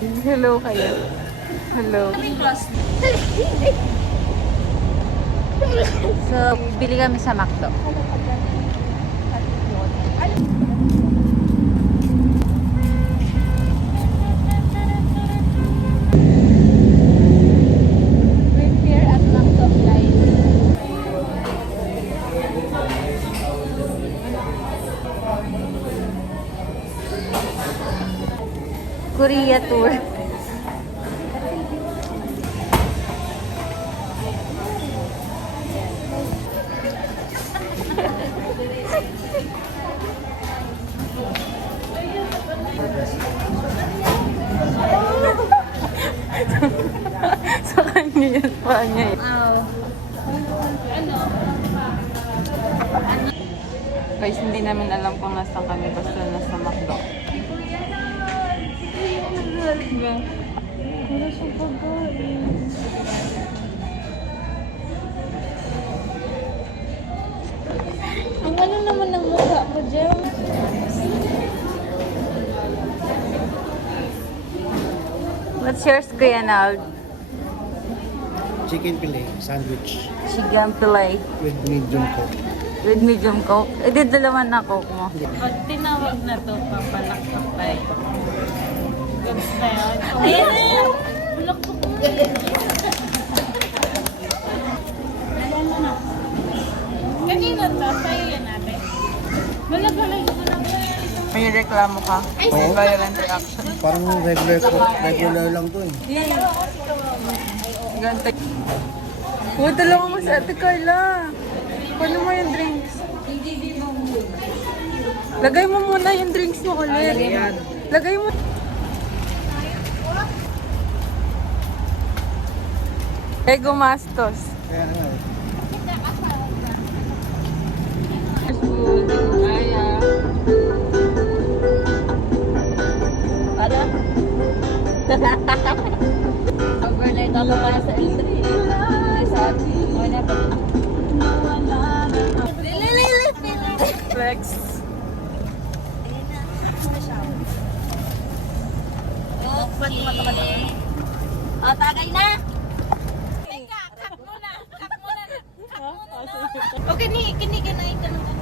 Hello kayo. Hello. So, bili kami sa McDo. We're here at McDo, guys. Korea tour. Sa kanya yun pa niya eh. Guys, hindi namin alam kung nasaan kami. Basta nasa McDo. Wala siyang pagkain. Ang ano naman ng mukha ko, Jem? What's yours, Kuya Nald? Chicken fillet sandwich Chicken fillet with medium coke. with medium coke. Eh, di dalawa na coke mo. Pag tinawag na to, papalakpak tayo. Goods na yun. Ayan na yun! Bulakpak mo. Ayan mo na. Kanina to, sa'yo yan natin. Malagalayo ko na ba yan? May reklamo ka? Oo. Violent reaction. Parang regular lang to eh. Gantay. Huwag talaga mo si Ate Carla. Paano mo yung drinks? Lagay mo muna yung drinks mo ulit. Lagay mo. Eh, gumastos. Kaya nga eh. Overnight ako para sa L3. Sabi, wala pa. Flex. O, tagay na! Teka, cut muna! Cut muna! O, kinikinay ka naman.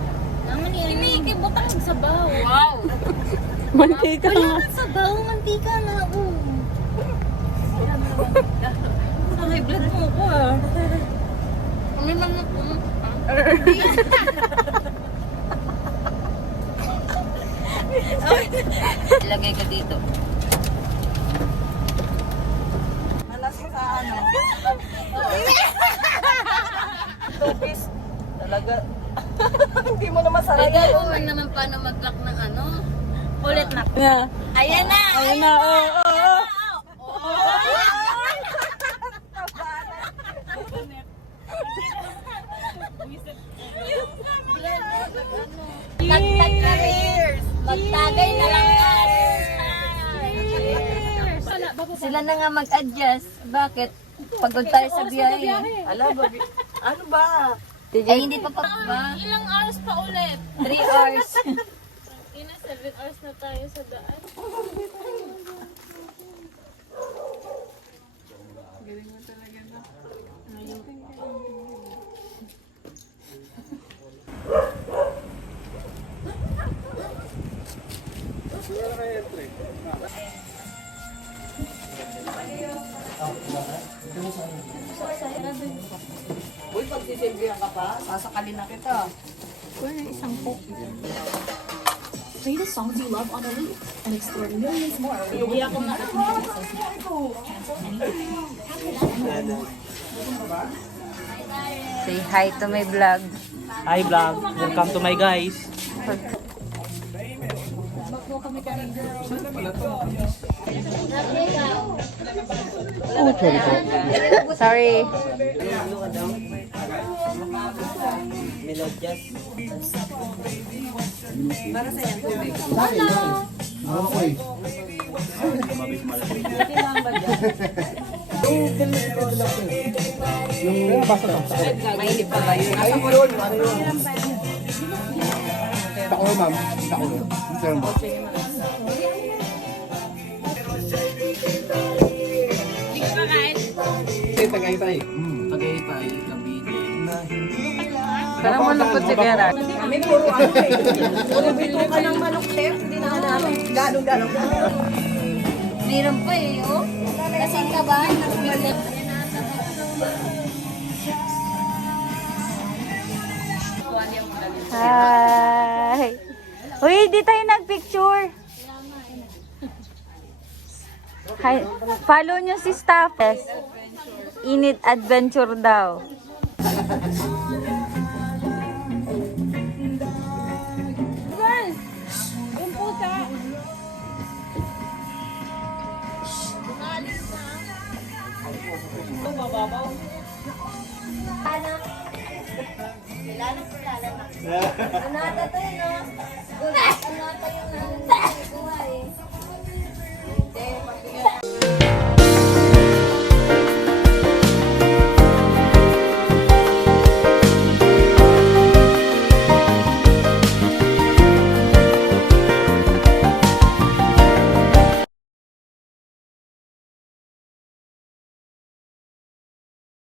Kinikibutang sa sabaw. Wow! Mantika Wala nga. kang sabaw, mantika na. High blood mo ko ah. Kami man na po. Ilagay ka dito. Alas mo sa ano? Tupis. Talaga. Hindi mo naman saraya. Pwede mo man naman paano mag-lock ng ano. Ulit na. Yeah. Ayan na! Ayun na. Oo. Tagtag na rin. Magtagay na lang as. Sila na nga mag-adjust. Bakit? Pagod tayo sa biyahe. Ala, ano ba? Ay, hindi pa ba? Ilang hours pa ulit? 3 hours. Ina, 7 hours na tayo sa daan. Galing mo talaga na. Uy, pag sisilbihan ka pa, sasakalin na kita. Uy, isang coke. Play the songs you love on a loop and explore millions more with Hindi ako nga. Say hi to my vlog. Hi vlog, welcome to my guys. Sorry. Ako eh. Yung basta lang. Mainit pa ba yun? Ayun mo yun. Ano yun? Tako ma'am. Tako. Sir mo. Tagaytay. Tagaytay, Cavite. Parang malungkot si Gerard. Kami puro ano eh. Puro bito ka ng manok, chef. Hindi na namin. Ganong-ganong. Mayroon pa eh, oh. Kasing ka ba? Hi! Uy, di tayo nagpicture. Hi. Follow nyo si Staff. Yes. Init Adventure daw. Yung pusa. Anata to yun, no? Anata yung nanay ko eh.